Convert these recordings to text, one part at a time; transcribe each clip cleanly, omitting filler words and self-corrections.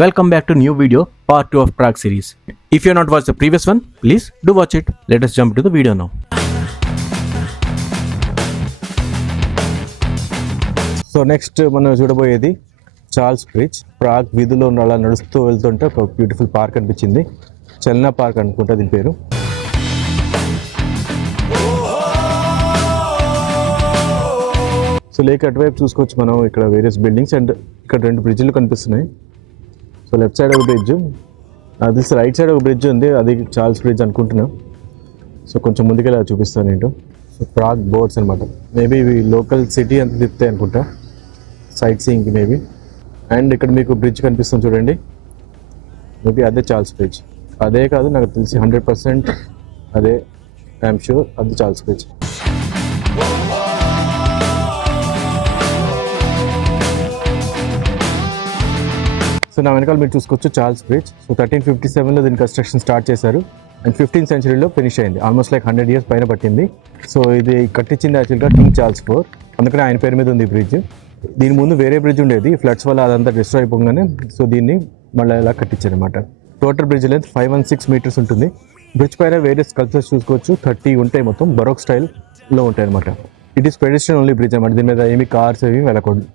Welcome back to new video part 2 of Prague series. If you have not watched the previous one, please do watch it. Let us jump to the video now. So next మనం చూడబోయేది Charles bridge. Prague వీధిలో అలా నడుస్తూ వెళ్తుంటే ఒక beautiful park అనిపించింది. చల్నా park అనుకుంటా దీని పేరు. సో లేక్ అటువైపు చూసుకోవచ్చు మనం. ఇక్కడ వేరియస్ బిల్డింగ్స్ అండ్ ఇక్కడ 2 బ్రిడ్జ్లు కనిపిస్తున్నాయి. సో లెఫ్ట్ సైడ్ ఒక బ్రిడ్జ్, అది తెలిసి రైట్ సైడ్ ఒక బ్రిడ్జ్ ఉంది, అది చార్ల్స్ బ్రిడ్జ్ అనుకుంటున్నాం. సో కొంచెం ముందుకెళ్ళి అది చూపిస్తాను ఏంటో. సో ప్రాగ్ బోర్డ్స్ అనమాట. మేబీ ఇవి లోకల్ సిటీ అంతా తిప్పుతాయి అనుకుంటా, సైట్ సీయింగ్కి మేబీ. అండ్ ఇక్కడ మీకు బ్రిడ్జ్ కనిపిస్తుంది చూడండి, మేబీ అదే చార్ల్స్ బ్రిడ్జ్. అదే కాదు, నాకు తెలిసి 100% అదే, ఐఎమ్ షూర్ అది చార్ల్స్ బ్రిడ్జ్. సో నా వెనకాల మీరు చూసుకోవచ్చు చార్ల్స్ బ్రిడ్జ్. సో 1357లో దీని కన్స్ట్రక్షన్ స్టార్ట్ చేశారు అండ్ 15th centuryలో ఫినిష్ అయింది. ఆల్మోస్ట్ లైక్ 100 years పైన పట్టింది. సో ఇది కట్టించింది యాక్చువల్గా కింగ్ చార్ల్స్ IV, అందుకని ఆయన పేరు మీద ఉంది ఈ బ్రిడ్జ్. దీని ముందు వేరే బ్రిడ్జ్ ఉండేది, ఫ్లడ్స్ వల్ల అదంతా డిస్ట్రాయ్ అయిపోగానే సో దీన్ని మళ్ళీ ఇలా కట్టించారనమాట. టోటల్ బ్రిడ్జ్ లెంత్ 516 meters ఉంటుంది. బ్రిడ్జ్ పైన వేరే స్కల్ప్చర్స్ చూసుకోవచ్చు, 30 ఉంటాయి మొత్తం, బరోక్ స్టైల్లో ఉంటాయి అనమాట. It is pedestrian only bridge అనమాట. దీని మీద ఏమి కార్స్ ఏమి వెళ్ళకూడదు,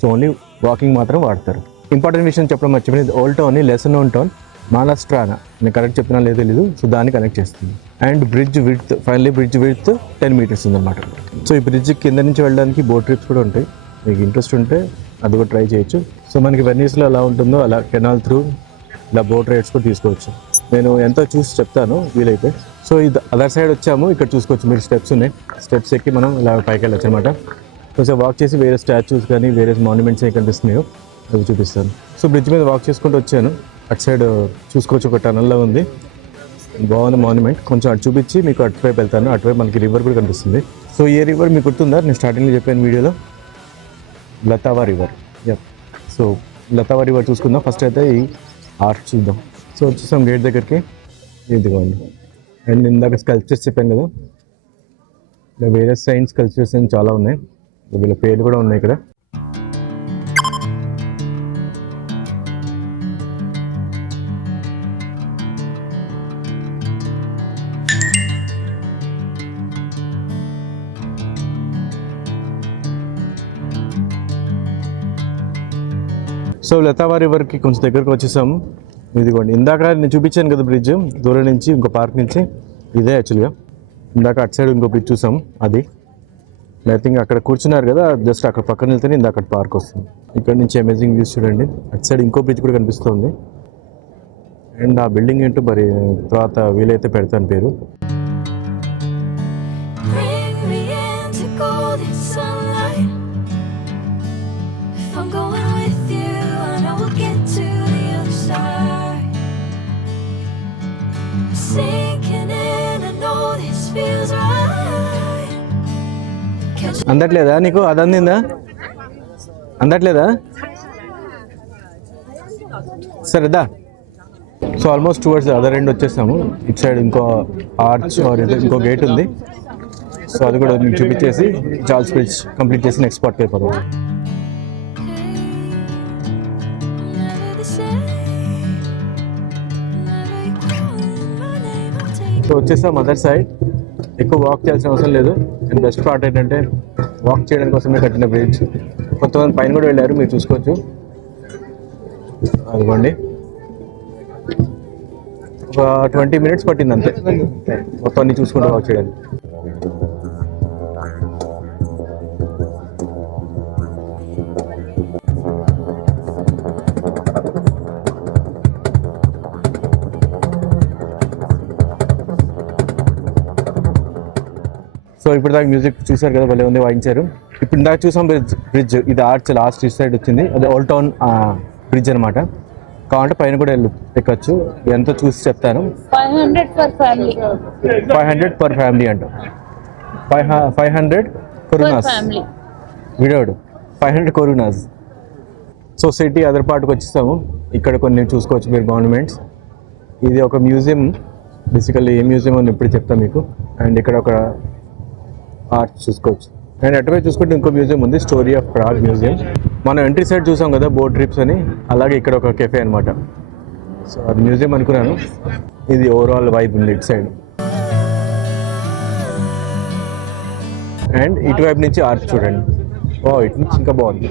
సో ఓన్లీ వాకింగ్ మాత్రం వాడతారు. ఇంపార్టెంట్ విషయం చెప్పడం మర్చిపోయింది, old town lesson known town మహారాష్ట్రానా, నేను కరెక్ట్ చెప్తున్నా లేదో తెలీదు. సో దాన్ని కనెక్ట్ చేస్తుంది. And bridge width, finally bridge width 10 meters ఉందన్నమాట. సో ఈ బ్రిడ్జ్ కింద నుంచి వెళ్ళడానికి బోట్ ట్రిప్స్ కూడా ఉంటాయి, మీకు ఇంట్రెస్ట్ ఉంటే అది కూడా ట్రై చేయొచ్చు. సో మనకి వెన్నీస్లో ఎలా ఉంటుందో అలా కెనాల్ త్రూ ఇలా బోట్ రైడ్స్ కూడా తీసుకోవచ్చు. నేను ఎంతో చూసి చెప్తాను వీలైతే. సో ఇది అదర్ సైడ్ వచ్చాము, ఇక్కడ చూసుకోవచ్చు మీరు స్టెప్స్ ఉన్నాయి, స్టెప్స్ ఎక్కి మనం ఇలా పైకి వెళ్ళచ్చు అనమాట. కొంచెం వాక్ చేసి వేరే స్టాచ్యూస్ కానీ వేరే మాన్యుమెంట్స్ ఏ కనిపిస్తున్నాయో అవి చూపిస్తాను. సో బ్రిడ్జ్ మీద వాక్ చేసుకుంటూ వచ్చాను. అటు సైడ్ చూసుకోవచ్చు ఒక టనల్లో ఉంది, బాగుంది మాన్యుమెంట్. కొంచెం అటు చూపించి మీకు అటువైపు వెళ్తాను. అటువైపు మనకి రివర్ కూడా కనిపిస్తుంది. సో ఏ రివర్ మీకు గుర్తుందా, నేను స్టార్టింగ్లో చెప్పాను వీడియోలో, లతావా రివర్. సో లతావా రివర్ చూసుకుందాం. ఫస్ట్ అయితే ఈ ఆర్చ్ చూద్దాం. సో వచ్చేసాం గేట్ దగ్గరికి, ఇదిగోండి. అండ్ ఇందాక స్కల్ప్చర్స్ చెప్పాను కదా, ఇలా వేరే సైన్స్ స్కల్ప్చర్స్ అని చాలా ఉన్నాయి, వీళ్ళ పేర్లు కూడా ఉన్నాయి ఇక్కడ. సో లతావా రివర్కి కొంచెం దగ్గరకు వచ్చేసాము. ఇదిగోండి, ఇందాక నేను చూపించాను కదా బ్రిడ్జ్ దూరం నుంచి, ఇంకో పార్క్ నుంచి. ఇదే యాక్చువల్గా ఇందాక అటు సైడ్ ఇంకో బ్రిడ్జ్ చూసాము, అది ఐ థింక్ అక్కడ కూర్చున్నారు కదా, జస్ట్ అక్కడ పక్కన వెళ్తేనే ఇందాక అక్కడ పార్క్ వస్తుంది. ఇక్కడ నుంచి అమేజింగ్ వ్యూస్ చూడండి. అటు సైడ్ ఇంకో బ్రిడ్జ్ కూడా కనిపిస్తుంది. అండ్ ఆ బిల్డింగ్ ఏంటో మరి తర్వాత వీలైతే పెడతాను పేరు. అందట్లేదా నీకు, అది అందిందా, అందట్లేదా, సరేదా. So almost towards other end వచ్చేసాము. ఇటు సైడ్ ఇంకో ఆర్చ్ ఇంకో గేట్ ఉంది. సో అది కూడా మీకు చూపించేసి చార్ల్స్ బ్రిడ్జ్ కంప్లీట్ చేసి నెక్స్ట్ స్పాట్కి అయిపోతాం. సో వచ్చేసాం అదర్ సైడ్. ఎక్కువ వాక్ చేయాల్సిన అవసరం లేదు. అండ్ బెస్ట్ పార్ట్ ఏంటంటే వాక్ చేయడం కోసమే కట్టిన బ్రిడ్జ్. కొంతమంది పైన కూడా వెళ్ళారు, మీరు చూసుకోవచ్చు. అదిగోండి, ఒక 20 minutes పట్టింది అంతే మొత్తం అన్ని చూసుకుంటూ వాక్ చేయడానికి. సో ఇప్పుడు దాకా మ్యూజిక్ చూసారు కదా, భలే ఉంది, వాయించారు. ఇప్పుడు ఇందాక చూసాం బ్రిడ్జ్, ఇది ఆర్చ్ లాస్ట్ ఇటు సైడ్ వచ్చింది, అది ఓల్డ్ టౌన్ బ్రిడ్జ్ అనమాట. కావాలంటే పైన కూడా ఎక్కచ్చు, ఎంతో చూసి చెప్తాను. 500 per family అంట, 500 కొరునాస్ విడోడ్, 500 కొరునాస్. సో సిటీ అదర్ పార్ట్కి వచ్చేసాము. ఇక్కడ కొన్ని చూసుకోవచ్చు మీరు మాన్యుమెంట్స్. ఇది ఒక మ్యూజియం, బేసికల్లీ ఏ మ్యూజియం అని ఇప్పుడు చెప్తాను మీకు. అండ్ ఇక్కడ ఒక ఆర్చ్ చూసుకోవచ్చు. అండ్ అటువైపు చూసుకుంటే ఇంకో మ్యూజియం ఉంది, స్టోరీ ఆఫ్ ప్రాగ్ మ్యూజియం. మనం ఎంట్రీ సైడ్ చూసాం కదా బోట్ ట్రిప్స్ అని, అలాగే ఇక్కడ ఒక కెఫే అనమాట. సో అది మ్యూజియం అనుకున్నాను, ఇది ఓవరాల్ వైబ్ ఉంది ఇటు సైడ్. అండ్ ఇటువైపు నుంచి ఆర్చ్ చూడండి, ఇటు నుంచి ఇంకా బాగుంది.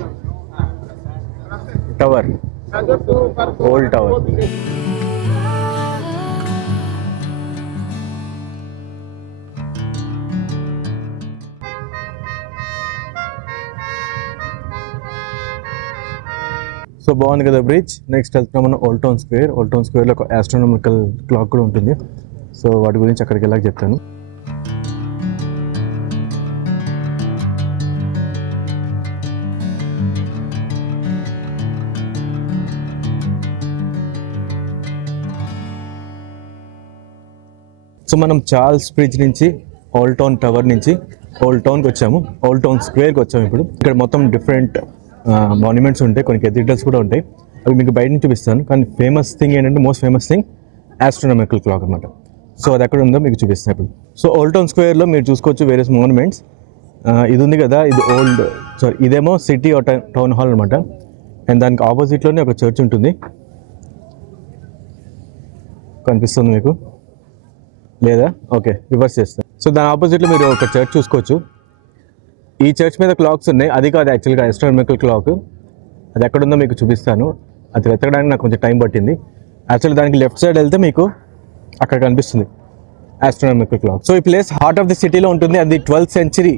Tower, old tower. సో బాగుంది కదా బ్రిడ్జ్. నెక్స్ట్ వెళ్తున్నాం మనం ఓల్డ్ టౌన్ స్క్వేర్. ఓల్డ్ టౌన్ స్క్వేర్లో ఒక ఆస్ట్రోనామికల్ క్లాక్ కూడా ఉంటుంది. సో వాటి గురించి అక్కడికి వెళ్ళాక చెప్తాను. సో మనం చార్ల్స్ బ్రిడ్జ్ నుంచి ఓల్డ్ టౌన్ టవర్ నుంచి ఓల్డ్ టౌన్కి వచ్చాము, ఓల్డ్ టౌన్ స్క్వేర్కి వచ్చాము. ఇప్పుడు ఇక్కడ మొత్తం డిఫరెంట్ మాన్యుమెంట్స్ ఉంటాయి, కొన్ని కెథీడ్రల్స్ కూడా ఉంటాయి. అవి మీకు బయట నుంచి చూపిస్తాను. కానీ ఫేమస్ థింగ్ ఏంటంటే, most famous thing astronomical clock అనమాట. సో అది ఎక్కడ ఉందో మీకు చూపిస్తాను ఇప్పుడు. సో ఓల్డ్ టౌన్ స్క్వేర్లో మీరు చూసుకోవచ్చు వేరియస్ మాన్యుమెంట్స్. ఇది ఉంది కదా, ఇది ఇదేమో సిటీ టౌన్ హాల్ అనమాట. అండ్ దానికి ఆపోజిట్లోనే ఒక చర్చ్ ఉంటుంది, కనిపిస్తుంది మీకు లేదా? ఓకే, రివర్స్ చేస్తాను. సో దాని ఆపోజిట్లో మీరు ఒక చర్చ్ చూసుకోవచ్చు. ఈ చర్చ్ మీద క్లాక్స్ ఉన్నాయి, అది కాదు యాక్చువల్గా ఆస్ట్రోనామికల్ క్లాక్. అది ఎక్కడుందో మీకు చూపిస్తాను. అది వెతకడానికి నాకు కొంచెం టైం పట్టింది. యాక్చువల్లీ దానికి లెఫ్ట్ సైడ్ వెళ్తే మీకు అక్కడ కనిపిస్తుంది ఆస్ట్రోనామికల్ క్లాక్. సో ఈ ప్లేస్ హార్ట్ ఆఫ్ ది సిటీలో ఉంటుంది. అది 12th century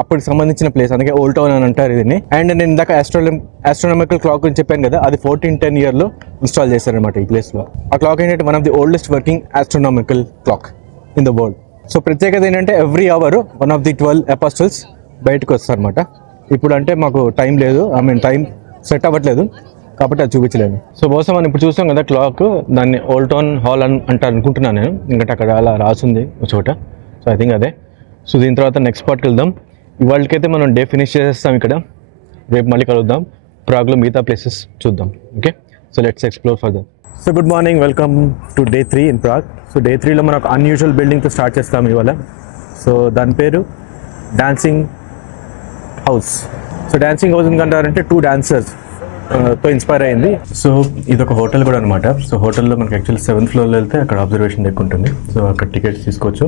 అప్పటికి సంబంధించిన ప్లేస్, అందుకే ఓల్డ్ టౌన్ అని అంటారు దీన్ని. అండ్ నేను ఇందాక ఆస్ట్రోనామికల్ క్లాక్ గురించి చెప్పాను కదా, అది 1410 yearలో ఇన్స్టాల్ చేశారనమాట ఈ ప్లేస్లో. ఆ క్లాక్ ఏంటంటే one of the oldest working astronomical clock in the world. So ప్రత్యేకత ఏంటంటే every hour one of the 12 apostles బయటకు వస్తారనమాట. ఇప్పుడు అంటే మాకు టైం లేదు, టైం సెట్ అవ్వట్లేదు కాబట్టి అది చూపించలేను. సో బహుశా మనం ఇప్పుడు చూస్తాం కదా క్లాక్, దాన్ని ఓల్డ్ టౌన్ హాల్ అంటారు అనుకుంటున్నాను నేను, ఎందుకంటే అక్కడ అలా రాసింది ఒక చోట. సో ఐ థింక్ అదే. సో దీని తర్వాత నెక్స్ట్ పార్ట్కి వెళ్దాం. ఇవాళకైతే మనం డే ఫినిష్ చేసేస్తాం ఇక్కడ. రేపు మళ్ళీ కలుద్దాం, ప్రాగ్లో మిగతా ప్లేసెస్ చూద్దాం. Okay, so let's explore further. So good morning, welcome to day 3 in Prague. So day 3లో మనం ఒక అన్యూజువల్ బిల్డింగ్తో స్టార్ట్ చేస్తాం ఇవాళ. సో దాని పేరు dancing house. So dancing house ఎందుకంటారంటే 2 dancers తో ఇన్స్పైర్ అయింది. సో ఇది ఒక హోటల్ కూడా అనమాట. సో హోటల్లో మనకి యాక్చువల్లీ 7th floorలో వెళ్తే అక్కడ అబ్జర్వేషన్ డెక్ ఉంటుంది. సో అక్కడ టికెట్స్ తీసుకోవచ్చు.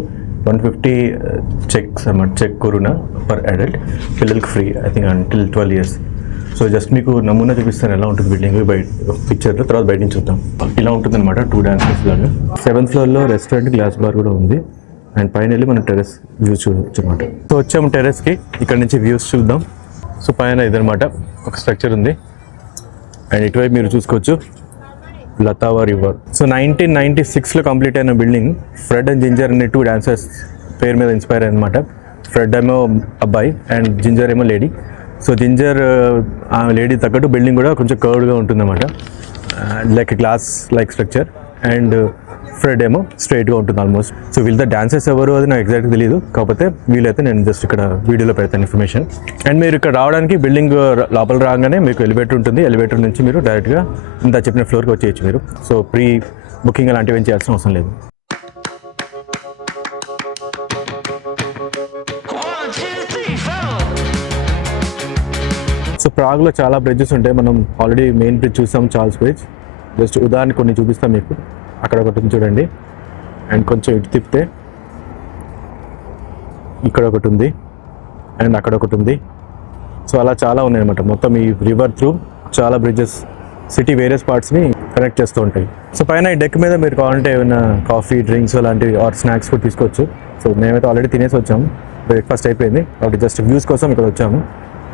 150 చెక్స్ అన్నమాట, చెక్ కొరునా పర్ అడల్ట్. పిల్లలకి free, I think until 12 years. So just మీకు నమూనా చూపిస్తాను ఎలా ఉంటుంది బిల్డింగ్ బయట పిక్చర్లో, తర్వాత బయట నుంచి చూద్దాం. ఇలా ఉంటుంది అనమాట 2 dancers లాగా. 7th floorలో రెస్టారెంట్, గ్లాస్ బార్ కూడా ఉంది. అండ్ పైన వెళ్ళి మనం టెర్రస్ వ్యూస్ చూడవచ్చు అనమాట. సో వచ్చాము టెర్రస్కి, ఇక్కడ నుంచి వ్యూస్ చూద్దాం. సో పైన ఇదనమాట ఒక స్ట్రక్చర్ ఉంది. అండ్ ఇటువైపు మీరు చూసుకోవచ్చు లతావా రివర్. సో 1996లో కంప్లీట్ అయిన బిల్డింగ్. ఫ్రెడ్ అండ్ జింజర్ అనే 2 dancers పేరు మీద ఇన్స్పైర్ అయ్యనమాట. ఫ్రెడ్ ఏమో అబ్బాయి అండ్ జింజర్ ఏమో లేడీ. సో జింజర్ ఆ లేడీ తగ్గట్టు బిల్డింగ్ కూడా కొంచెం కర్వ్డ్గా ఉంటుందన్నమాట, like glass like structure. And Fred ఏమో స్ట్రైట్గా ఉంటుంది ఆల్మోస్ట్. సో వీళ్ళ డాన్సర్స్ ఎవరు అది నాకు ఎగ్జాక్ట్గా తెలియదు, కాకపోతే వీళ్ళైతే నేను జస్ట్ ఇక్కడ వీడియోలో పెడతాను ఇన్ఫర్మేషన్. అండ్ మీరు ఇక్కడ రావడానికి బిల్డింగ్ లోపల రాగానే మీకు ఎలివేటర్ ఉంటుంది. ఎలివేటర్ నుంచి మీరు డైరెక్ట్గా ఇంత చెప్పిన ఫ్లోర్కి వచ్చేయచ్చు మీరు. సో ప్రీ బుకింగ్ అలాంటివి ఏం చేయాల్సిన అవసరం లేదు. సో ప్రాగ్లో చాలా బ్రిడ్జెస్ ఉంటాయి. మనం ఆల్రెడీ మెయిన్ బ్రిడ్జ్ చూసాం, చార్ల్స్ బ్రిడ్జ్. జస్ట్ ఉదాహరణ కొన్ని చూపిస్తాం మీకు. అక్కడ ఒకటి ఉంది చూడండి, అండ్ కొంచెం ఇటు తిప్పితే ఇక్కడ ఒకటి ఉంది, అండ్ అక్కడ ఒకటి ఉంది. సో అలా చాలా ఉన్నాయన్నమాట. మొత్తం ఈ రివర్ త్రూ చాలా బ్రిడ్జెస్ సిటీ వేరియస్ పార్ట్స్ని కనెక్ట్ చేస్తూ ఉంటాయి. సో పైన ఈ డెక్ మీద మీరు కావాలంటే ఏమైనా కాఫీ, డ్రింక్స్ అలాంటివి ఆర్ స్నాక్స్ కూడా తీసుకోవచ్చు. సో మేమైతే ఆల్రెడీ తినేసి వచ్చాము, బ్రేక్ఫాస్ట్ అయిపోయింది. ఒకటి జస్ట్ వ్యూస్ కోసం ఇక్కడ వచ్చాము.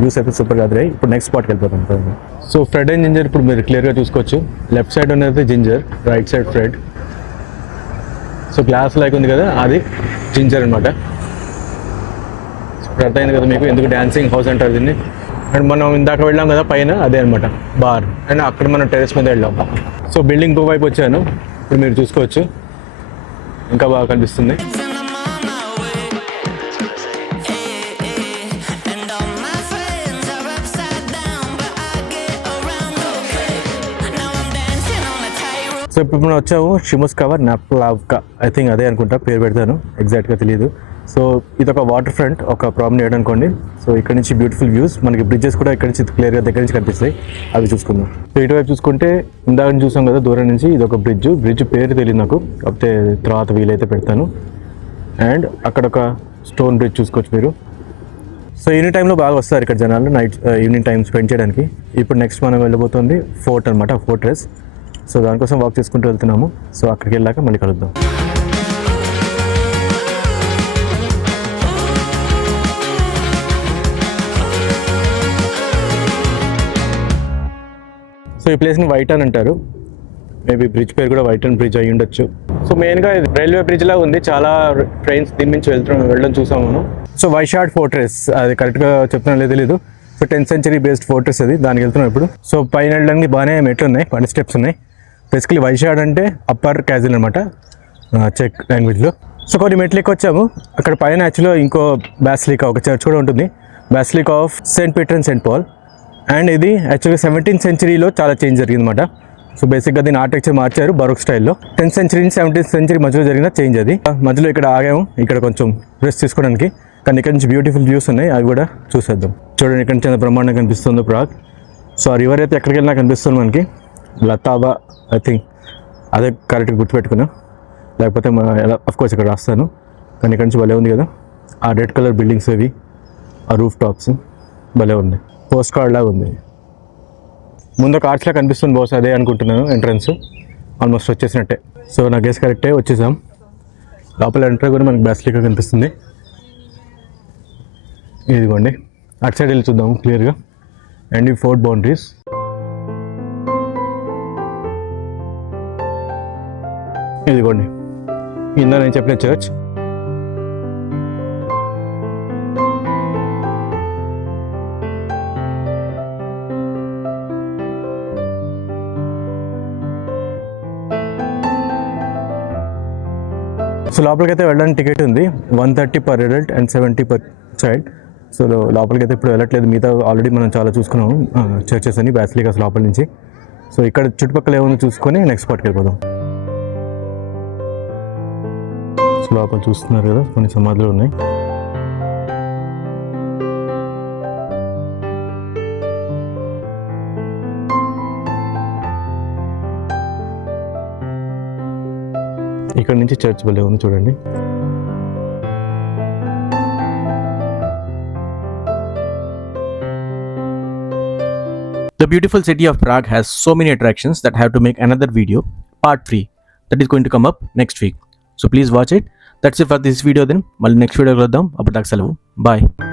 వ్యూస్ అయితే సూపర్గా అదిరాయి. ఇప్పుడు నెక్స్ట్ స్పాట్కి వెళ్ళిపోతాం. సో ఫ్రెడ్ అండ్ జింజర్ ఇప్పుడు మీరు క్లియర్గా చూసుకోవచ్చు. లెఫ్ట్ సైడ్ ఉన్నది Ginger, right side Fred. So glass like ఉంది కదా, అది జింజర్ అనమాట. ఇప్పుడు అర్థమైంది కదా మీకు ఎందుకు డాన్సింగ్ హౌస్ అంటారు దీన్ని. అండ్ మనం ఇందాక వెళ్ళాం కదా పైన, అదే అనమాట బార్. అండ్ అక్కడ మనం టెరెస్ మీద వెళ్ళాం. సో బిల్డింగ్ ఇంకో వైపు వచ్చాను, ఇప్పుడు మీరు చూసుకోవచ్చు ఇంకా బాగా కనిపిస్తుంది. సో ఇప్పుడు మనం వచ్చాము షిమోస్కావా నాప్లావ్కా, ఐ థింక్ అదే అనుకుంటా, పేరు పెడతాను, ఎగ్జాక్ట్గా తెలియదు. సో ఇది ఒక వాటర్ ఫ్రంట్, ఒక ప్రామ్నేడ్ అనుకోండి. సో ఇక్కడ నుంచి బ్యూటిఫుల్ వ్యూస్, మనకి బ్రిడ్జెస్ కూడా ఇక్కడ నుంచి క్లియర్గా దగ్గర నుంచి కనిపిస్తాయి, అవి చూసుకుందాం. సో ఇటువైపు చూసుకుంటే ఇందాక చూసాం కదా దూరం నుంచి, ఇది ఒక బ్రిడ్జ్ పేరు తెలియదు నాకు, కాకపోతే తర్వాత వీలైతే పెడతాను. అండ్ అక్కడ ఒక స్టోన్ బ్రిడ్జ్ చూసుకోవచ్చు మీరు. సో ఈవినింగ్ టైంలో బాగా వస్తారు ఇక్కడ జనాలు, నైట్ ఈవినింగ్ టైం స్పెండ్ చేయడానికి. ఇప్పుడు నెక్స్ట్ మనం వెళ్ళబోతుంది ఫోర్ట్ అనమాట, ఫోర్ట్రెస్. సో దానికోసం వాక్ చేసుకుంటూ వెళ్తున్నాము. సో అక్కడికి వెళ్ళాక మళ్ళీ కలుద్దాం. సో ఈ ప్లేస్ని వైట్ అని అంటారు, మేబీ బ్రిడ్జ్ పేరు కూడా వైట్ అండ్ బ్రిడ్జ్ అయ్యి ఉండొచ్చు. సో మెయిన్గా ఇది రైల్వే బ్రిడ్జ్ లా ఉంది, చాలా ట్రైన్స్ దీని నుంచి వెళ్ళడం చూసాము మనం. సో వైషాడ్ ఫోర్ట్రెస్, అది కరెక్ట్గా చెప్తున్నా తెలీదు. So 10th century based fortress అది, దానికి వెళ్తున్నాం ఇప్పుడు. సో పైన వెళ్ళడానికి బాగానే మెట్లు ఉన్నాయి, 20 స్టెప్స్ ఉన్నాయి. బేసికలీ వైషాడ్ అంటే అప్పర్ క్యాజిల్ అనమాట చెక్ లాంగ్వేజ్లో. సో కొన్ని మెట్లు ఎక్కి వచ్చాము. అక్కడ పైన యాక్చువల్గా ఇంకో బాసిలికా, ఒక చర్చ్ కూడా ఉంటుంది, basilica of Saint Peter and Saint Paul. And ఇది యాక్చువల్గా 17th century చాలా చేంజ్ జరిగిందన్నమాట. సో బేసిక్గా దీని ఆర్కిటెక్చర్ మార్చారు బరోక్ స్టైల్లో. 10th century నుంచి 17th century మధ్యలో జరిగిన చేంజ్ అది. మధ్యలో ఇక్కడ ఆగాము, ఇక్కడ కొంచెం రెస్ట్ తీసుకోవడానికి. కానీ ఇక్కడ నుంచి బ్యూటిఫుల్ వ్యూస్ ఉన్నాయి, అవి కూడా చూసేద్దాం. చూడండి ఇక్కడ నుంచి ఎంత బ్రహ్మాండంగా కనిపిస్తుందో ప్రాగ్. సో ఆ రివర్ అయితే ఎక్కడికి వెళ్ళినా కనిపిస్తుంది మనకి, లతాబా ఐ థింక్, అదే కరెక్ట్గా గుర్తుపెట్టుకున్నా, లేకపోతే అఫ్కోర్స్ ఇక్కడ రాస్తాను. కానీ ఇక్కడ నుంచి భలే ఉంది కదా, ఆ రెడ్ కలర్ బిల్డింగ్స్ అవి, ఆ రూఫ్ టాప్స్ భలే ఉంది, పోస్ట్ కార్డ్ లాగా ఉంది. ముందు ఒక ఆర్చ్లా కనిపిస్తుంది, బహుశా అదే అనుకుంటున్నాను ఎంట్రన్స్. ఆల్మోస్ట్ వచ్చేసినట్టే. సో నా గెస్ కరెక్టే, వచ్చేసాం. లోపల ఎంట్రీ కూడా మనకి బాసిలికా కనిపిస్తుంది. ఇదిగోండి అటు సైడ్ వెళ్ళి చూద్దాము క్లియర్గా. అండ్ ఈ ఫోర్ట్ బౌండరీస్, ఇదిగోండి ఇందా నేను చెప్పిన చర్చ్. సో లోపలికి అయితే వెళ్ళడానికి టికెట్ ఉంది, 130 per adult and 70 per child. So లోపలికి అయితే ఇప్పుడు వెళ్ళట్లేదు, మిగతా ఆల్రెడీ మనం చాలా చూసుకున్నాము చర్చెస్ అని, బాసిలికాస్ లోపల నుంచి. సో ఇక్కడ చుట్టుపక్కల ఏముందో చూసుకొని నెక్స్ట్ స్పాట్కి వెళ్ళిపోదాం. సో లోపల చూస్తున్నారు కదా కొన్ని సమాధులు ఉన్నాయి. ఇక్కడ నుంచి చర్చ్ భలే ఉంది చూడండి. The beautiful city of Prague has so many attractions that I have to make another video, part 3, that is going to come up next week. So please watch it. That's it for this video then. Mali next video kaladdam. Appu tak selavu. Bye.